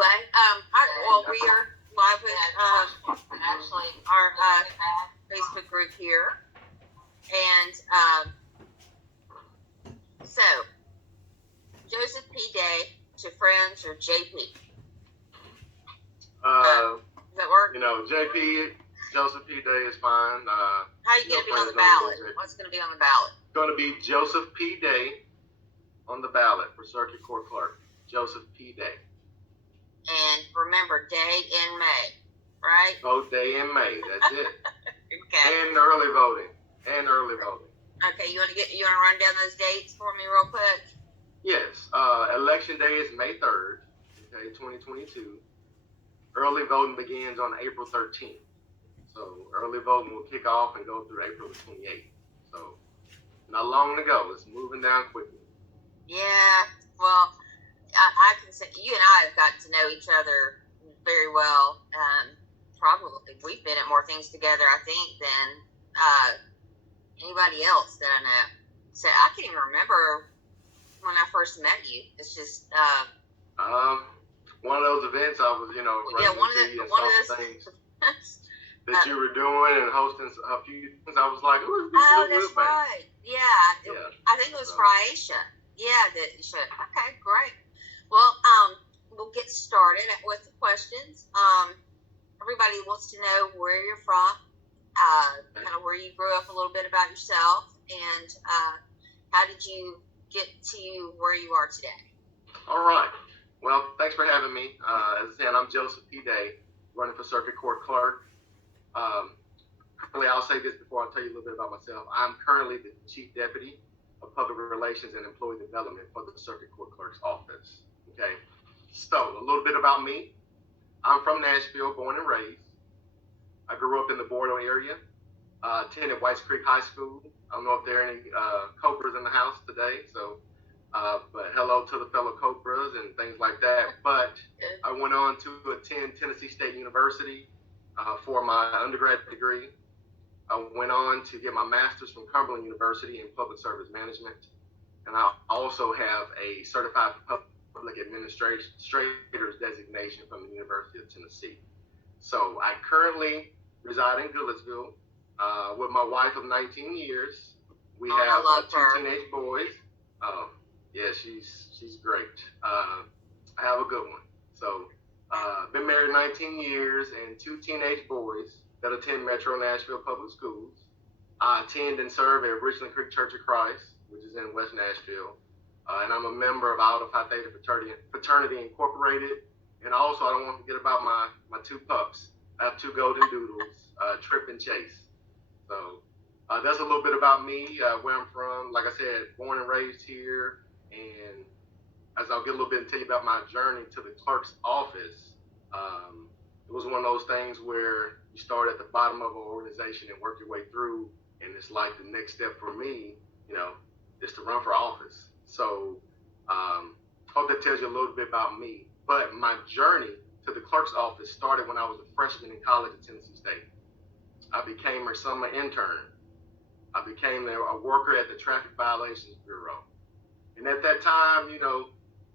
anyway, we are live with our Facebook group here, and so Joseph P. Day to friends or JP. Does that work? JP, Joseph P. Day is fine. How are you going to be on the ballot? What's going to be on the ballot? Going to be Joseph P. Day on the ballot for Circuit Court Clerk. Joseph P. Day. And remember, day in May, right? Vote day in May. That's it. Okay. And early voting. Okay, you want to run down those dates for me real quick? Yes. Election day is May 3rd, 2022. Early voting begins on April 13th. So early voting will kick off and go through April 28th. So not long to go. It's moving down quickly. Yeah. Well, I can say you and I have got to know each other very well. Probably we've been at more things together, I think, than anybody else that I know. So I can't even remember when I first met you. It's just one of those events I was, one of those things that you were doing and hosting a few things. I was like, who is this? Oh, that's right. Yeah. I think it was Aisha. Yeah, that you should. Okay, great. Well, we'll get started with the questions. Everybody wants to know where you're from, kind of where you grew up, a little bit about yourself, and how did you get to where you are today? All right. Well, thanks for having me. As I said, I'm Joseph P. Day, running for Circuit Court Clerk. Currently, I'll say this before I tell you a little bit about myself. I'm currently the Chief Deputy of Public Relations and Employee Development for the Circuit Court Clerk's office. Okay, so a little bit about me. I'm from Nashville, born and raised. I grew up in the Bordeaux area, attended Whites Creek High School. I don't know if there are any Cobras in the house today, but hello to the fellow Cobras and things like that. But I went on to attend Tennessee State University for my undergraduate degree. I went on to get my master's from Cumberland University in Public Service Management. And I also have a certified public administrator's designation from the University of Tennessee. So I currently reside in Goodlettsville with my wife of 19 years. We have two teenage boys. Yeah, she's great. I have a good one. So been married 19 years and two teenage boys that attend Metro Nashville Public Schools. I attend and serve at Richland Creek Church of Christ, which is in West Nashville. And I'm a member of Alpha Phi Theta Fraternity Incorporated. And also, I don't want to forget about my two pups. I have two golden doodles, Trip and Chase. So that's a little bit about me, where I'm from. Like I said, born and raised here. And as I'll get a little bit and tell you about my journey to the clerk's office, it was one of those things where you start at the bottom of an organization and work your way through. And it's like the next step for me, is to run for office. So hope that tells you a little bit about me. But my journey to the clerk's office started when I was a freshman in college at Tennessee State. I became a summer intern. I became a worker at the Traffic Violations Bureau. And at that time,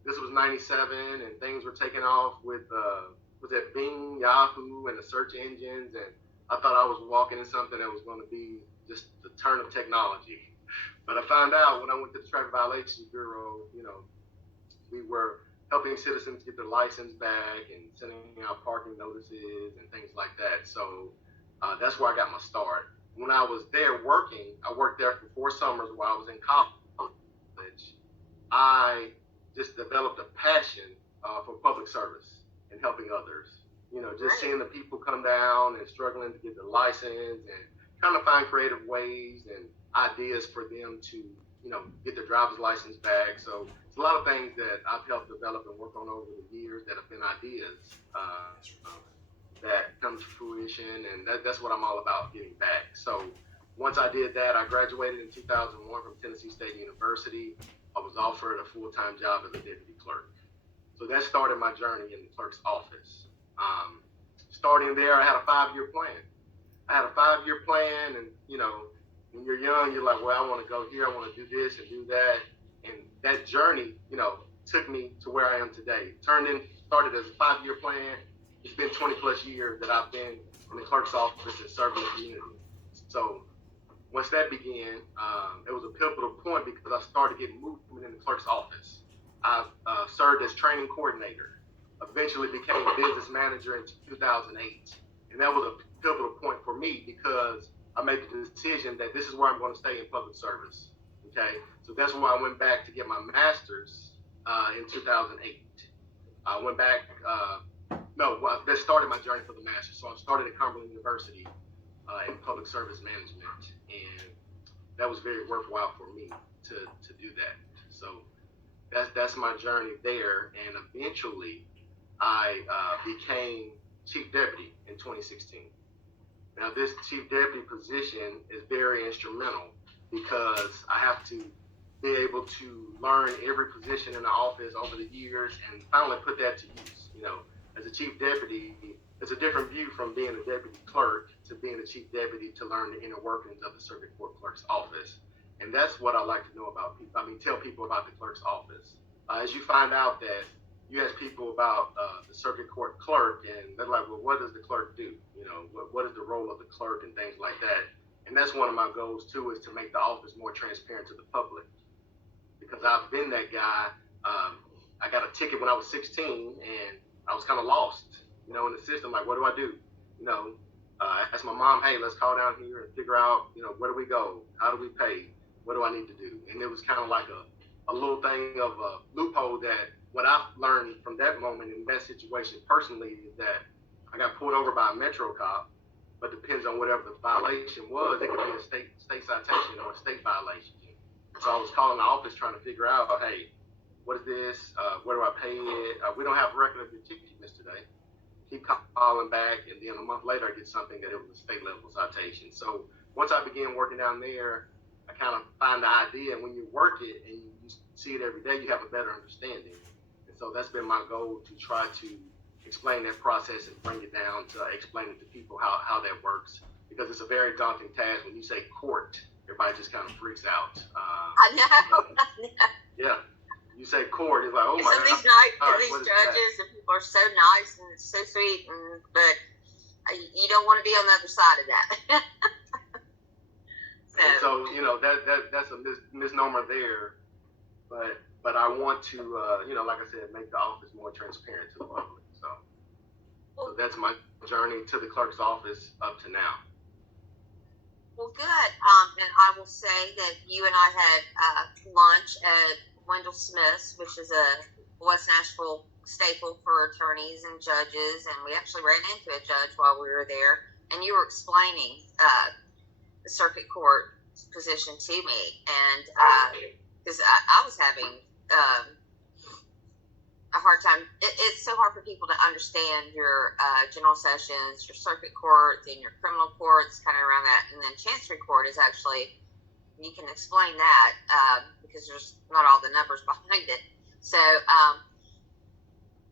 this was 97 and things were taking off with Bing, Yahoo, and the search engines. And I thought I was walking in something that was going to be just the turn of technology. But I found out when I went to the Traffic Violations Bureau, we were helping citizens get their license back and sending out parking notices and things like that. So that's where I got my start. When I was there working, I worked there for 4 summers while I was in college. I just developed a passion for public service and helping others. Just seeing the people come down and struggling to get their license and kind of find creative ways and ideas for them to, get their driver's license back. So it's a lot of things that I've helped develop and work on over the years that have been ideas that come to fruition, and that's what I'm all about, getting back. So once I did that, I graduated in 2001 from Tennessee State University. I was offered a full-time job as a deputy clerk. So that started my journey in the clerk's office. Starting there, I had a 5-year plan. And, when you're young, you're like, well, I want to go here, I want to do this and do that. And that journey, took me to where I am today. Turned started as a 5-year plan. It's been 20 plus years that I've been in the clerk's office and serving the community. So once that began, it was a pivotal point because I started getting movement in the clerk's office. I served as training coordinator, eventually became business manager in 2008. And that was a pivotal point for me because I made the decision that this is where I'm going to stay in public service. Okay, so that's why I went back to get my master's in 2008. I went back, that started my journey for the master's. So I started at Cumberland University in public service management, and that was very worthwhile for me to do that. So that's my journey there, and eventually I became chief deputy in 2016. Now this chief deputy position is very instrumental because I have to be able to learn every position in the office over the years and finally put that to use. You know, as a chief deputy, it's a different view from being a deputy clerk to being a chief deputy to learn the inner workings of the circuit court clerk's office. And that's what I like to know about people. Tell people about the clerk's office. As you find out that you ask people about the circuit court clerk, and they're like, well, what does the clerk do? You know, what is the role of the clerk and things like that? And that's one of my goals, too, is to make the office more transparent to the public. Because I've been that guy. I got a ticket when I was 16, and I was kind of lost, you know, in the system. Like, what do I do? You know, I asked my mom, hey, let's call down here and figure out, you know, where do we go? How do we pay? What do I need to do? And it was kind of like a little thing of a loophole that what I've learned from that moment in that situation personally is that I got pulled over by a Metro cop, but depends on whatever the violation was. It could be a state citation or a state violation. So I was calling the office trying to figure out, hey, what is this? Where do I pay it? We don't have a record of your ticket you missed today. Keep calling back, and then a month later I get something that it was a state level citation. So once I began working down there, I kind of find the idea, and when you work it and you see it every day, you have a better understanding. And so that's been my goal, to try to explain that process and bring it down to explain it to people how that works, because it's a very daunting task. When you say court, everybody just kind of freaks out. I know. Yeah. You say court, it's like, oh my God. These judges and people are so nice and so sweet, but you don't want to be on the other side of that. So you know, that's a misnomer there, but I want to, you know, like I said, make the office more transparent to the public. So that's my journey to the clerk's office up to now. Well, good. And I will say that you and I had lunch at Wendell Smith's, which is a West Nashville staple for attorneys and judges, and we actually ran into a judge while we were there, and you were explaining the circuit court position to me, and because I was having a hard time. It's so hard for people to understand your general sessions, your circuit court, and your criminal courts, kind of around that. And then chancery court is actually, you can explain that because there's not all the numbers behind it. So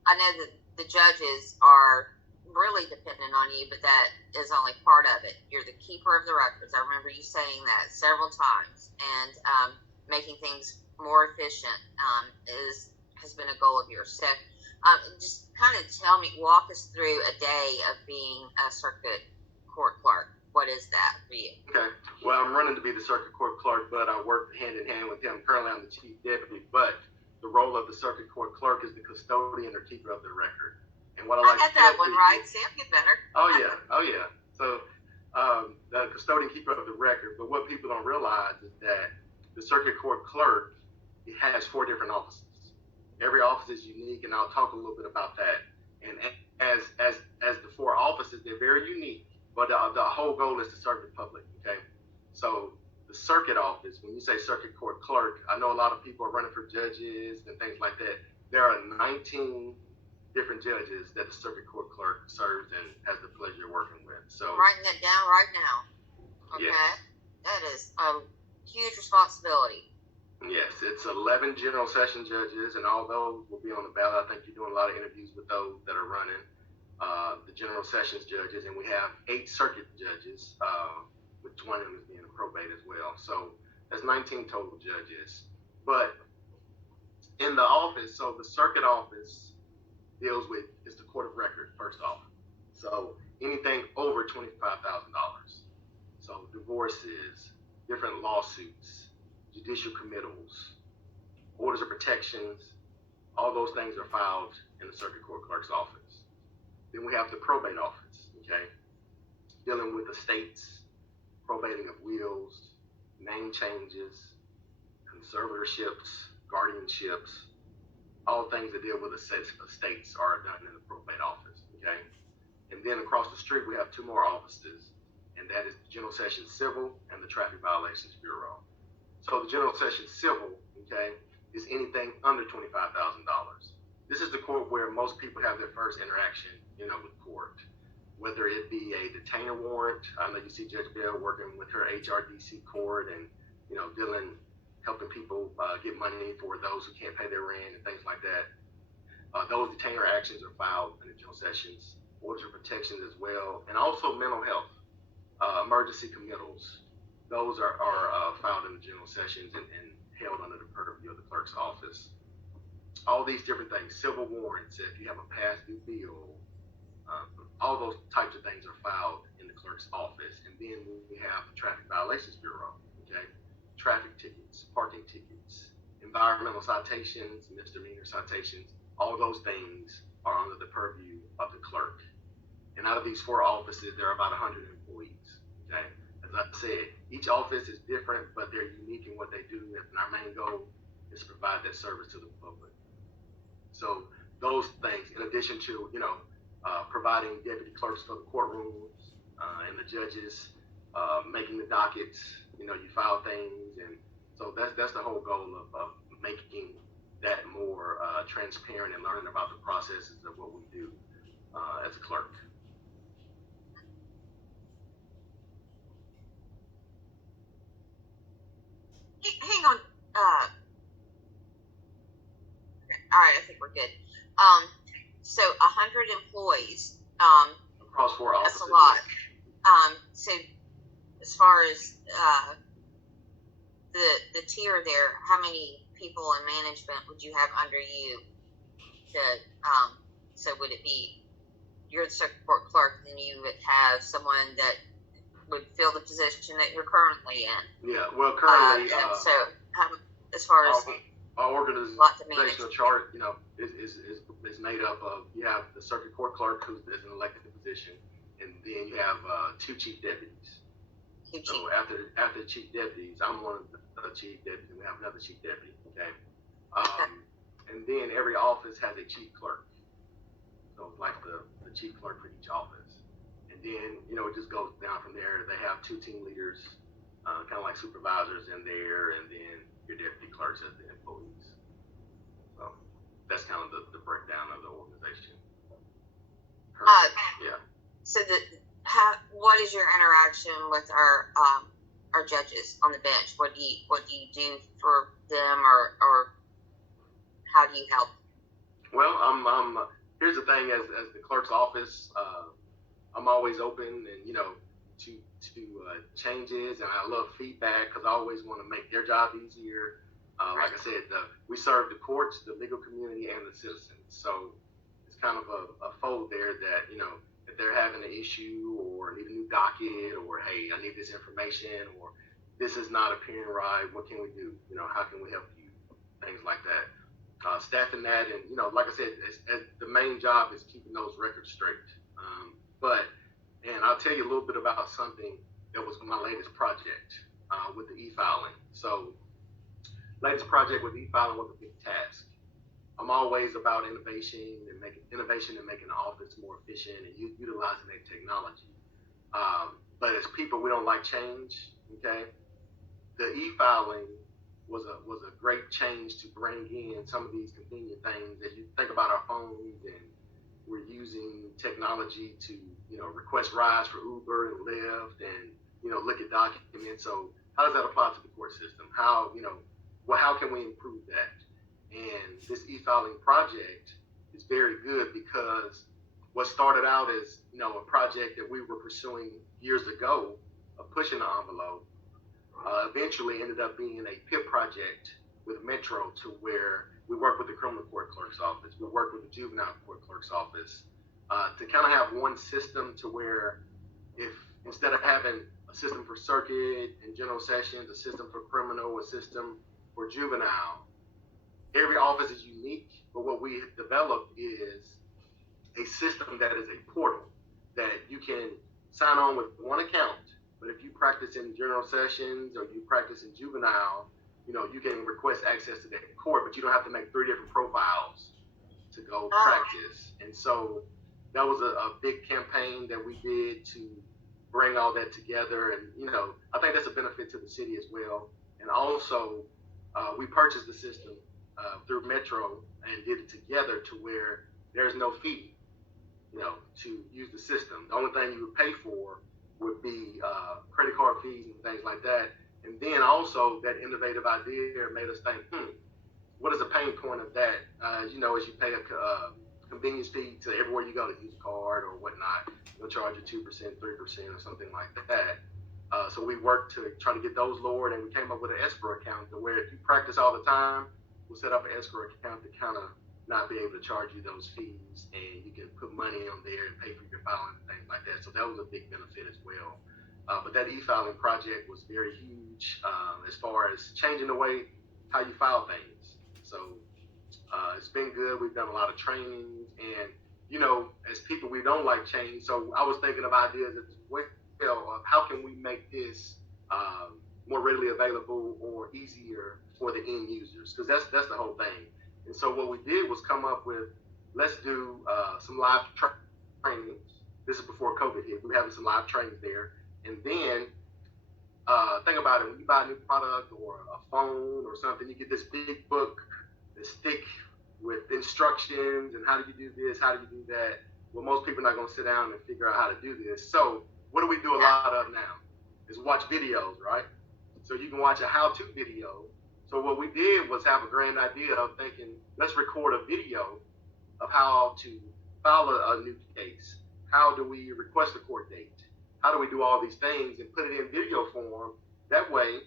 I know that the judges are really dependent on you, but that is only part of it. You're the keeper of the records. I remember you saying that several times, and making things more efficient has been a goal of yours. So just kind of walk us through a day of being a circuit court clerk. What is that for you? Okay. Well, I'm running to be the circuit court clerk, but I work hand in hand with him. Currently, I'm the chief deputy, but the role of the circuit court clerk is the custodian or keeper of the record. And what I got that one right. See, I'm getting better. Oh yeah. So the custodian, keeper of the record. But what people don't realize is that the circuit court clerk, it has 4 different offices. Every office is unique, and I'll talk a little bit about that. And as the 4 offices, they're very unique, but the whole goal is to serve the public. Okay, so the circuit office, when you say circuit court clerk, I know a lot of people are running for judges and things like that. There are 19 different judges that the circuit court clerk serves and has the pleasure of working with. So I'm writing that down right now. Okay, yes. That is a huge responsibility. Yes, it's 11 general session judges, and all those will be on the ballot. I think you're doing a lot of interviews with those that are running, the general sessions judges, and we have 8 circuit judges, with one of them is being a probate as well. So that's 19 total judges. But in the office, so the circuit office deals with is the court of record, first off. So anything over $25,000. So divorces, different lawsuits, judicial committals, orders of protections, all those things are filed in the circuit court clerk's office. Then we have the probate office, okay? Dealing with estates, probating of wills, name changes, conservatorships, guardianships, all things that deal with estates are done in the probate office, okay? And then across the street, we have two more offices, and that is the General Sessions Civil and the Traffic Violations Bureau. So the General Sessions Civil, okay, is anything under $25,000. This is the court where most people have their first interaction, with court, whether it be a detainer warrant. I know you see Judge Belle working with her HRDC court and, helping people get money for those who can't pay their rent and things like that. Those detainer actions are filed in the General Sessions, orders of protection as well, and also mental health, emergency committals. Those are filed in the General Sessions and held under the purview of the clerk's office. All these different things, civil warrants, if you have a past due bill, all those types of things are filed in the clerk's office. And then we have the Traffic Violations Bureau, okay? Traffic tickets, parking tickets, environmental citations, misdemeanor citations, all those things are under the purview of the clerk. And out of these four offices, there are about 100 employees, okay? As I said, each office is different, but they're unique in what they do, and our main goal is to provide that service to the public. So those things, in addition to, providing deputy clerks for the courtrooms and the judges, making the dockets, you file things. And so that's the whole goal of making that more transparent and learning about the processes of what we do as a clerk. Hang on. All right, I think we're good. So 100 employees. Across four offices. That's a lot. So as far as the tier there, how many people in management would you have under you? So would it be you're the circuit court clerk, then you would have someone that would fill the position that you're currently in? Yeah, well, currently. So as far as our organizational chart, is made up of, you have the circuit court clerk, who is an elected position, and then you have two chief deputies. So after the chief deputies, I'm one of the chief deputies, and we have another chief deputy. Okay. And then every office has a chief clerk. So it's like the chief clerk for each office. And then, it just goes down from there. They have two team leaders, kind of like supervisors in there, and then your deputy clerks as the employees. So that's kind of the breakdown of the organization. Yeah. So what is your interaction with our judges on the bench? What do you do for them, or how do you help? Well, here's the thing, as the clerk's office, I'm always open and to changes, and I love feedback because I always want to make their job easier. Like I said, we serve the courts, the legal community, and the citizens. So it's kind of a fold there that, if they're having an issue or need a new docket, or, hey, I need this information, or this is not appearing right, what can we do? How can we help you? Things like that. Staffing that, and, like I said, the main job is keeping those records straight. And I'll tell you a little bit about something that was my latest project with the e-filing. So, latest project with e-filing was a big task. I'm always about innovation and making the office more efficient and utilizing that technology. But as people, we don't like change. Okay, the e-filing was a great change to bring in some of these convenient things. As you think about our phones, and we're using technology to request rides for Uber and Lyft, and look at documents. So how does that apply to the court system? How can we improve that? And this e-filing project is very good, because what started out as a project that we were pursuing years ago of pushing the envelope eventually ended up being a PIP project with Metro to where we work with the criminal court clerk's office, we work with the juvenile court clerk's office, to kind of have one system to where if instead of having a system for circuit and general sessions, a system for criminal, a system for juvenile, every office is unique, but what we have developed is a system that is a portal that you can sign on with one account. But if you practice in general sessions or you practice in juvenile, you can request access to that court, but you don't have to make 3 different profiles to go practice. And so that was a big campaign that we did to bring all that together. And, I think that's a benefit to the city as well. And also, we purchased the system through Metro and did it together to where there's no fee, to use the system. The only thing you would pay for would be credit card fees and things like that. And then also that innovative idea made us think, what is the pain point of that? As you pay a convenience fee to everywhere you go to use a card or whatnot, they'll charge you 2%, 3% or something like that. So we worked to try to get those lowered, and we came up with an escrow account to where if you practice all the time, we'll set up an escrow account to kind of not be able to charge you those fees, and you can put money on there and pay for your filing and things like that. So that was a big benefit as well. But that e-filing project was very huge as far as changing the way how you file things. So it's been good. We've done a lot of trainings, and as people, we don't like change. So I was thinking of ideas as well of how can we make this more readily available or easier for the end users, because that's the whole thing. And so what we did was come up with, let's do some live trainings. This is before COVID hit. We're having some live trainings there. And then think about it, when you buy a new product or a phone or something, you get this big book, this thick with instructions and how do you do this, how do you do that. Well, most people are not going to sit down and figure out how to do this. So what do we do a lot of now is watch videos, right? So you can watch a how-to video. So what we did was have a grand idea of thinking, let's record a video of how to file a new case. How do we request a court date? How do we do all these things and put it in video form? That way,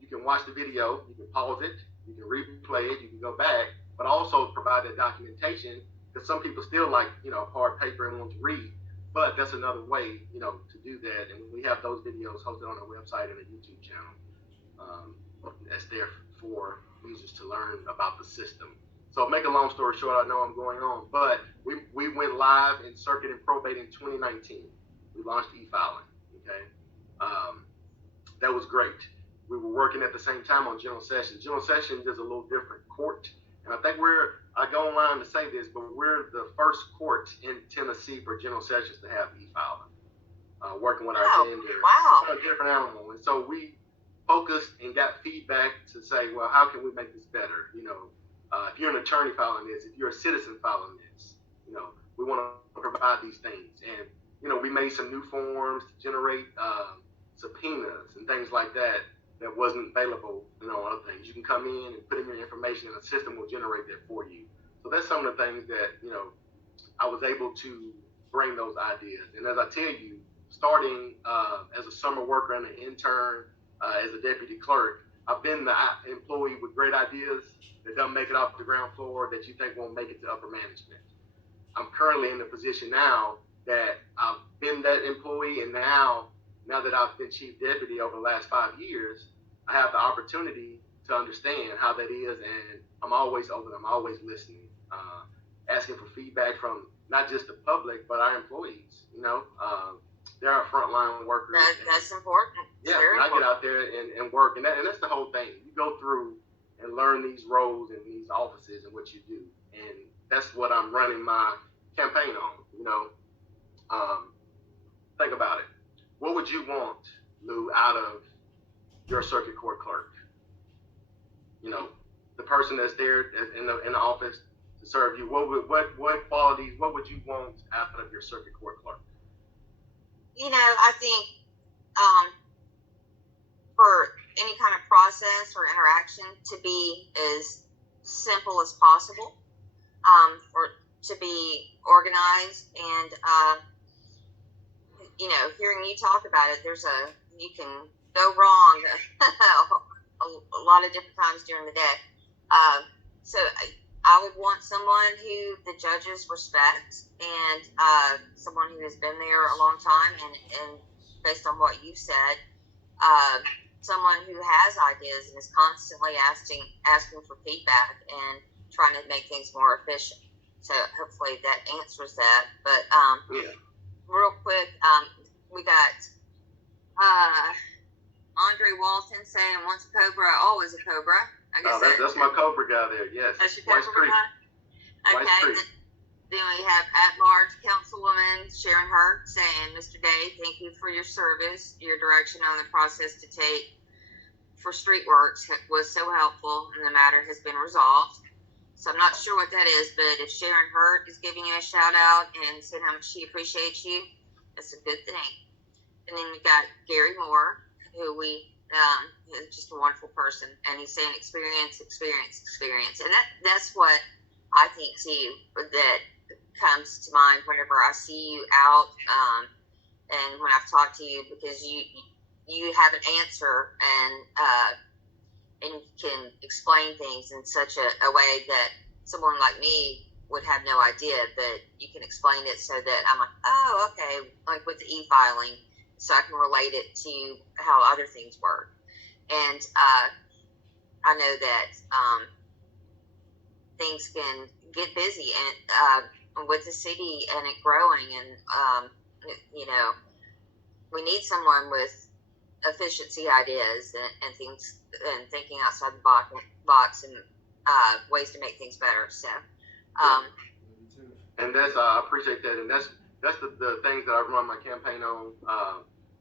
you can watch the video, you can pause it, you can replay it, you can go back, but also provide that documentation, because some people still like, hard paper and want to read, but that's another way, to do that. And we have those videos hosted on our website and a YouTube channel. That's there for users to learn about the system. So make a long story short, I know I'm going on, but we went live in circuit and probate in 2019. We launched e-filing, okay? That was great. We were working at the same time on general sessions. General sessions is a little different court, and I think I go online to say this, but we're the first court in Tennessee for general sessions to have e-filing, working with our vendor. Wow. It's a different animal, and so we focused and got feedback to say, well, how can we make this better? If you're an attorney filing this, if you're a citizen filing this, we want to provide these things. And, we made some new forms to generate subpoenas and things like that wasn't available, on other things. You can come in and put in your information and the system will generate that for you. So that's some of the things that, I was able to bring those ideas. And as I tell you, starting as a summer worker and an intern, as a deputy clerk, I've been the employee with great ideas that don't make it off the ground floor that you think won't make it to upper management. I'm currently in the position now that I've been that employee, and now that I've been chief deputy over the last 5 years, I have the opportunity to understand how that is, and I'm always open, I'm always listening, asking for feedback from not just the public, but our employees, they're our frontline workers. That's important. Yeah, and I get out there and work, and that's the whole thing. You go through and learn these roles and these offices and what you do, and that's what I'm running my campaign on. Think about it. What would you want, Lou, out of your circuit court clerk? The person that's there in the office to serve you. What qualities? What would you want out of your circuit court clerk? I think for any kind of process or interaction to be as simple as possible, or to be organized, and hearing you talk about it, you can go wrong a lot of different times during the day. So I would want someone who the judges respect, and someone who has been there a long time, and based on what you said, someone who has ideas and is constantly asking for feedback and trying to make things more efficient. So hopefully that answers that. But real quick, we got Andre Walton saying, once a Cobra, always a Cobra. I guess that's my Cobra guy there, yes. That's your Cobra guy? Okay. Then we have at-large Councilwoman Sharon Hurt saying, Mr. Day, thank you for your service. Your direction on the process to take for street works was so helpful, and the matter has been resolved. So I'm not sure what that is, but if Sharon Hurt is giving you a shout out and saying how much she appreciates you, that's a good thing. And then we got Gary Moore, who is just a wonderful person, and he's saying experience, and that's what I think too, that comes to mind whenever I see you out, and when I've talked to you, because you have an answer, and you can explain things in such a way that someone like me would have no idea, but you can explain it so that I'm like, oh, okay, like with the e-filing, so I can relate it to how other things work. And I know that things can get busy and with the city and it growing, and we need someone with efficiency ideas and things, and thinking outside the box and ways to make things better. So and that's I appreciate that, and that's the things that I run my campaign on.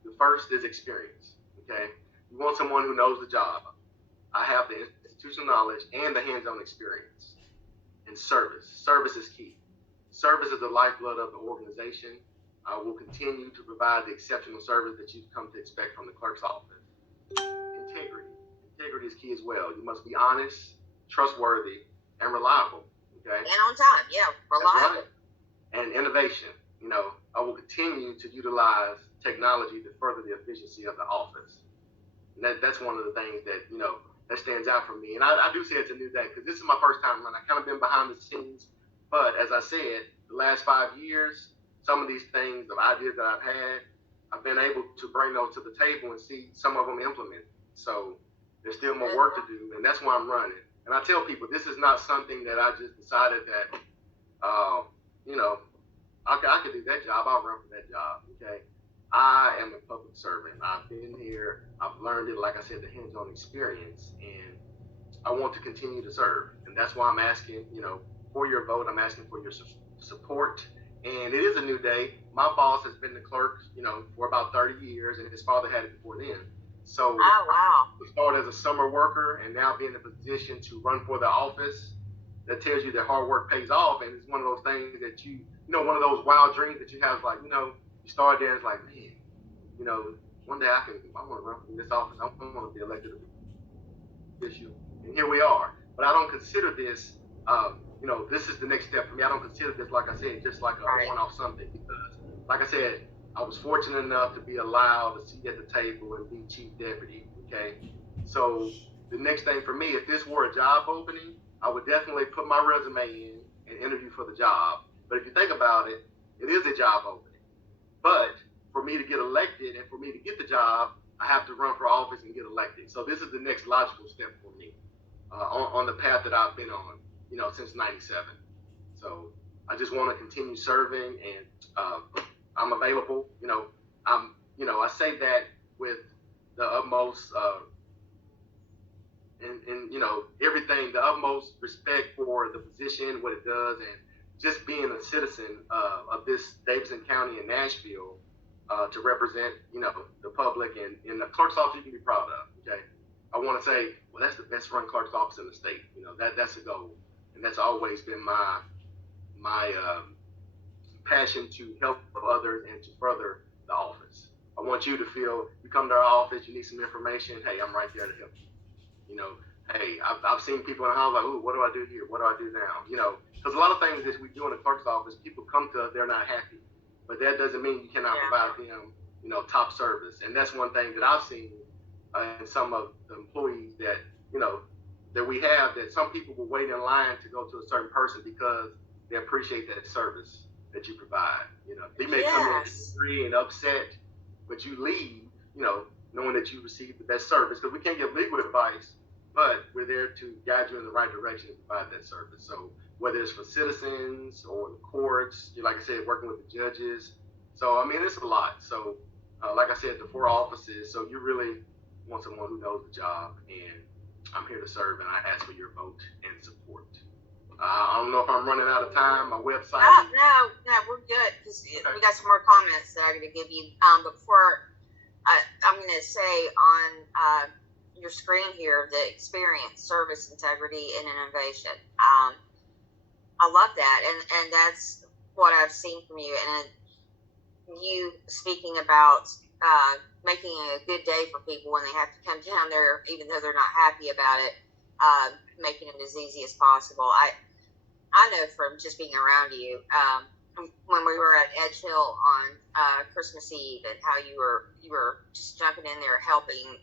The first is experience. Okay, you want someone who knows the job. I have the institutional knowledge and the hands-on experience. And service is key. Service is the lifeblood of the organization. I will continue to provide the exceptional service that you've come to expect from the clerk's office. Integrity is key as well. You must be honest, trustworthy, and reliable. Okay, and on time. Yeah, reliable. Right. And innovation. I will continue to utilize technology to further the efficiency of the office. And that's one of the things that that stands out for me. And I do say it's a new day, because this is my first time running. I've kind of been behind the scenes, but as I said, the last 5 years, some of these things, the ideas that I've had, I've been able to bring those to the table and see some of them implemented. So there's still more work to do, and that's why I'm running. And I tell people, this is not something that I just decided that, I could do that job. I'll run for that job, okay? I am a public servant. I've been here. I've learned it, like I said, the hands-on experience, and I want to continue to serve. And that's why I'm asking, for your vote. I'm asking for your support. And it is a new day. My boss has been the clerk, for about 30 years, and his father had it before then. So to start as a summer worker and now be in a position to run for the office, that tells you that hard work pays off. And it's one of those things that one of those wild dreams that you have, like, you start there and it's like, man, one day I want to run for this office. I want to be elected official. And here we are. But I don't consider this, this is the next step for me. I don't consider this, like I said, just like a one-off something, because, like I said, I was fortunate enough to be allowed to sit at the table and be chief deputy, okay? So the next thing for me, if this were a job opening, I would definitely put my resume in and interview for the job. But if you think about it, it is a job opening. But for me to get elected and for me to get the job, I have to run for office and get elected. So this is the next logical step for me on the path that I've been on, since '97. So I just want to continue serving, and I'm available. I say that with the utmost, everything, the utmost respect for the position, what it does, and just being a citizen of this Davidson County and Nashville to represent, the public and in the clerk's office you can be proud of, okay? I want to say, well, that's the best run clerk's office in the state. That's a goal. And that's always been my passion to help others and to further the office. I want you to feel, you come to our office, you need some information, hey, I'm right there to help you. Hey, I've seen people in the house like, ooh, what do I do here? What do I do now? Because a lot of things that we do in the clerk's office, people come to us, they're not happy. But that doesn't mean you cannot provide them, top service. And that's one thing that I've seen and some of the employees that, that we have, that some people will wait in line to go to a certain person because they appreciate that service that you provide. They may come in angry and upset, but you leave, knowing that you received the best service, because we can't give legal advice, but we're there to guide you in the right direction and provide that service. So whether it's for citizens or the courts, like I said, working with the judges. So, I mean, it's a lot. So, like I said, the 4 offices, so you really want someone who knows the job, and I'm here to serve, and I ask for your vote and support. I don't know if I'm running out of time. My website. No, we're good, because we got some more comments that I'm going to give you. But before, I'm going to say on your screen here, the experience, service, integrity, and innovation. I love that, and that's what I've seen from you. And you speaking about making a good day for people when they have to come down there, even though they're not happy about it, making it as easy as possible. I know from just being around you, when we were at Edge Hill on Christmas Eve, and how you were just jumping in there helping,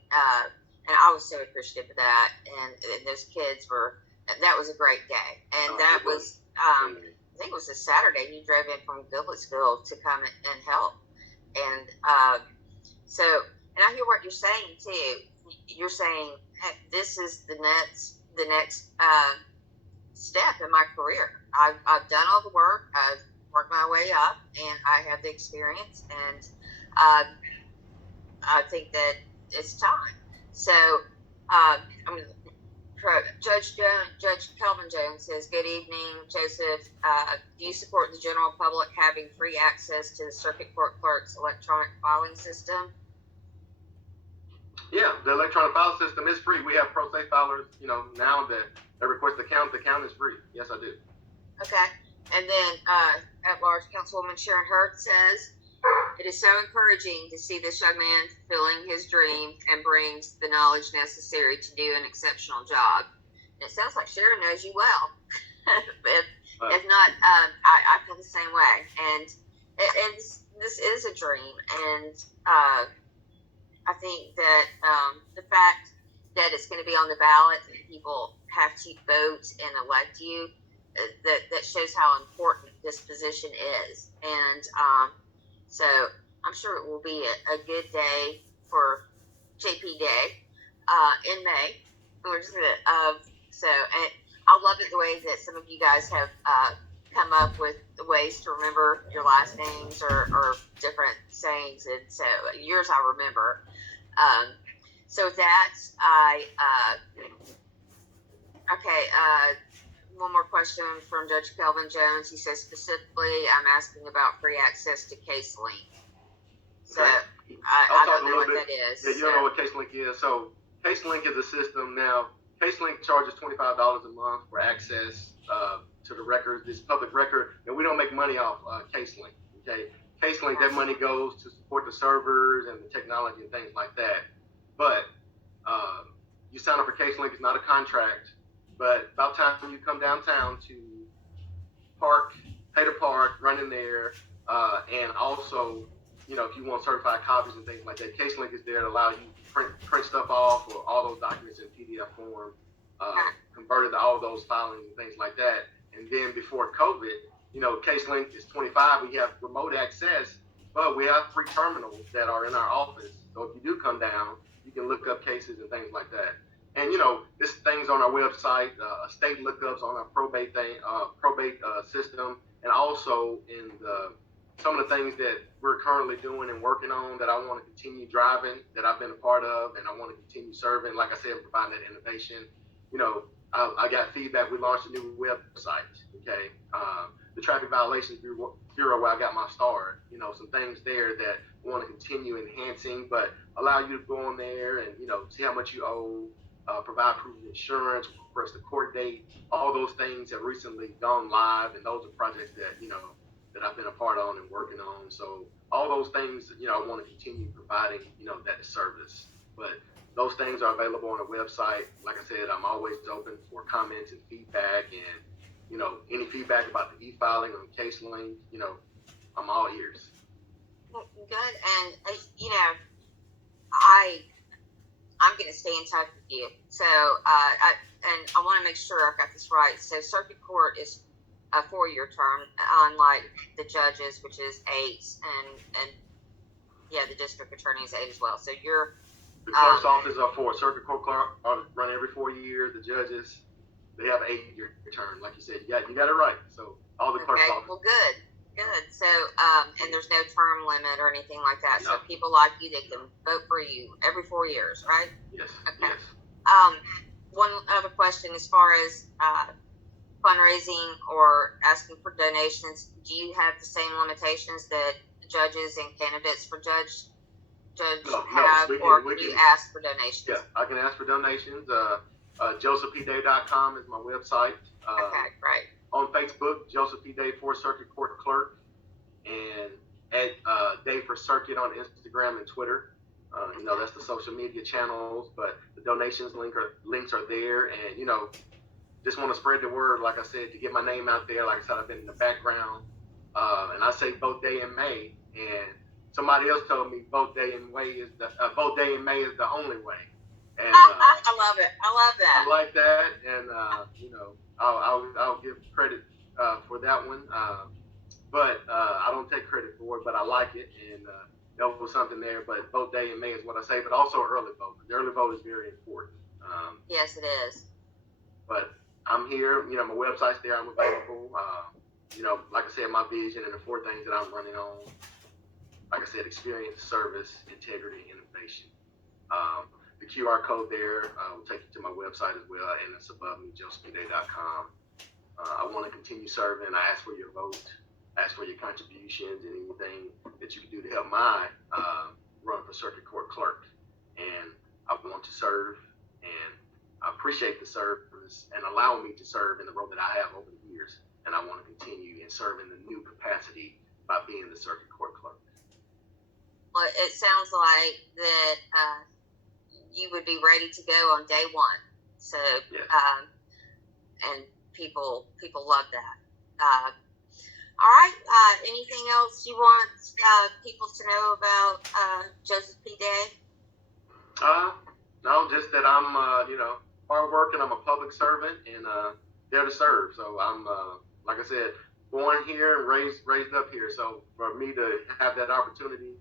and I was so appreciative of that. And those kids that was a great day. And that was, I think it was a Saturday. You drove in from Goodlettsville to come and help. And and I hear what you're saying too. You're saying, hey, this is the next step in my career. I've done all the work. I've worked my way up, and I have the experience, and I think that it's time. So, Judge Kelvin Jones says, "Good evening, Joseph. Do you support the general public having free access to the circuit court clerk's electronic filing system?" Yeah, the electronic file system is free. We have pro se filers, now that request the count is free. Yes, I do. Okay. And then at-large Councilwoman Sharon Hurd says, "It is so encouraging to see this young man fulfilling his dream and brings the knowledge necessary to do an exceptional job." And it sounds like Sharon knows you well. If not, I feel the same way. And this is a dream. And I think that the fact that it's going to be on the ballot and people have to vote and elect you, that shows how important this position is. And so I'm sure it will be a good day for JP Day in May. And I love it the way that some of you guys have come up with the ways to remember your last names or different sayings. And so yours I remember. So with that, one more question from Judge Kelvin Jones. He says, specifically, I'm asking about free access to CaseLink. So I don't know what that is. Yeah, you don't know what CaseLink is. So CaseLink is a system now. CaseLink charges $25 a month for access to the records, this public record, and we don't make money off CaseLink. Okay, CaseLink, that money goes to support the servers and the technology and things like that. But you sign up for CaseLink, it's not a contract. But about time you come downtown to pay to park, run in there, and also, if you want certified copies and things like that, CaseLink is there to allow you to print stuff off, or all those documents in PDF form, converted all those filings and things like that. And then before COVID, CaseLink is $25. We have remote access, but we have free terminals that are in our office. So if you do come down, you can look up cases and things like that. And this thing's on our website, state lookups on our probate system, and also in some of the things that we're currently doing and working on that I want to continue driving, that I've been a part of, and I want to continue serving. Like I said, providing that innovation. I got feedback. We launched a new website. Okay, the Traffic Violations Bureau, where I got my start. Some things there that I want to continue enhancing, but allow you to go on there and see how much you owe. Provide proof of insurance, request a court date. All those things have recently gone live, and those are projects that that I've been a part on and working on. So all those things, I want to continue providing, that service. But those things are available on the website. Like I said, I'm always open for comments and feedback, and any feedback about the e-filing on CaseLink. I'm all ears. Good, and I'm going to stay in touch with you. So, I want to make sure I've got this right. So, circuit court is a 4-year term, unlike the judges, which is 8, and yeah, the district attorney is 8 as well. So you're the clerk's office are 4. Circuit court clerk run every 4 years. The judges, they have an 8-year term. Like you said, you got it right. So all the clerk's office. Well, good. So, and there's no term limit or anything like that. No. So people like you, they can vote for you every 4 years, right? Yes. Okay. Yes. One other question, as far as fundraising or asking for donations, do you have the same limitations that judges and candidates for judge have, or can you ask for donations? Yeah, I can ask for donations. JosephPDay.com is my website. Okay, great. On Facebook, Joseph P. Day, 4th Circuit Court Clerk, and at Day for Circuit on Instagram and Twitter. That's the social media channels, but the donations links are there, and just want to spread the word, like I said, to get my name out there. Like I said, I've been in the background, and I say vote Day in May, and somebody else told me vote Day in May is the only way. And I love it. I love that. I like that, and I'll give credit for that one, but I don't take credit for it, but I like it, and there was something there. But vote Day in May is what I say, but also early vote. The early vote is very important. Yes, it is. But I'm here. My website's there. I'm available. Like I said, my vision and the 4 things that I'm running on. Like I said, experience, service, integrity, innovation. The QR code there will take you to my website as well, and it's above me, josephpday.com. I want to continue serving. I ask for your vote, ask for your contributions, and anything that you can do to help my run for circuit court clerk. And I want to serve, and I appreciate the service and allowing me to serve in the role that I have over the years. And I want to continue and serve in the new capacity by being the circuit court clerk. Well, it sounds like that you would be ready to go on day 1. So, yes. And people love that. All right. Anything else you want people to know about Joseph P. Day? No, just that I'm, hard working. I'm a public servant and there to serve. So I'm, like I said, born here and raised up here. So for me to have that opportunity,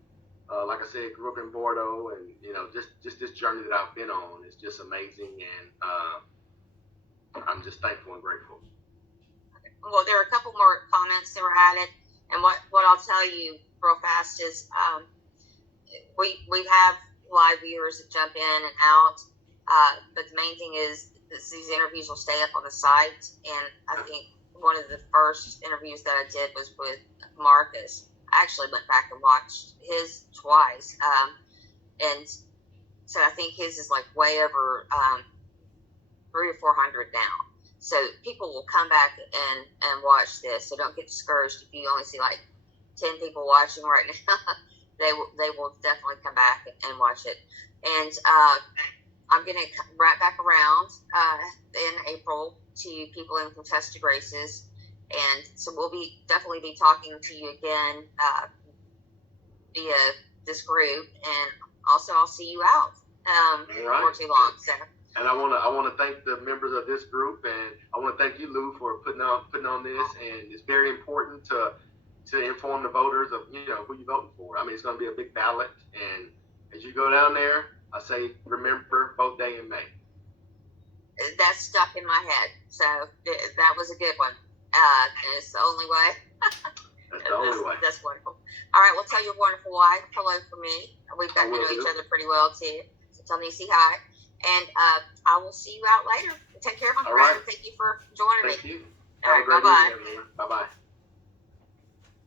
like I said, grew up in Bordeaux, and just this journey that I've been on is just amazing, and I'm just thankful and grateful. Well, there are a couple more comments that were added, and what I'll tell you real fast is we have live viewers that jump in and out, but the main thing is these interviews will stay up on the site, and I think one of the first interviews that I did was with Marcus. I actually went back and watched his twice, and so I think his is like way over 300 or 400 now. So people will come back and watch this. So don't get discouraged if you only see like 10 people watching right now. They will definitely come back and watch it. And I'm going to wrap back around in April to people in contested races. And so we'll definitely be talking to you again via this group, and also I'll see you out before too long. So, and I want to thank the members of this group, and I want to thank you, Lou, for putting on this. And it's very important to inform the voters of who you're voting for. I mean, it's going to be a big ballot, and as you go down there, I say remember vote Day in May. That's stuck in my head. So that was a good one. And it's the only way. That's the only way. That's wonderful. All right, well, tell your wonderful wife hello for me. We've gotten to know each other pretty well, too. So tell me see hi. And I will see you out later. Take care, my friend. Right. Thank you for joining me. Thank you. All right, bye-bye. Bye-bye.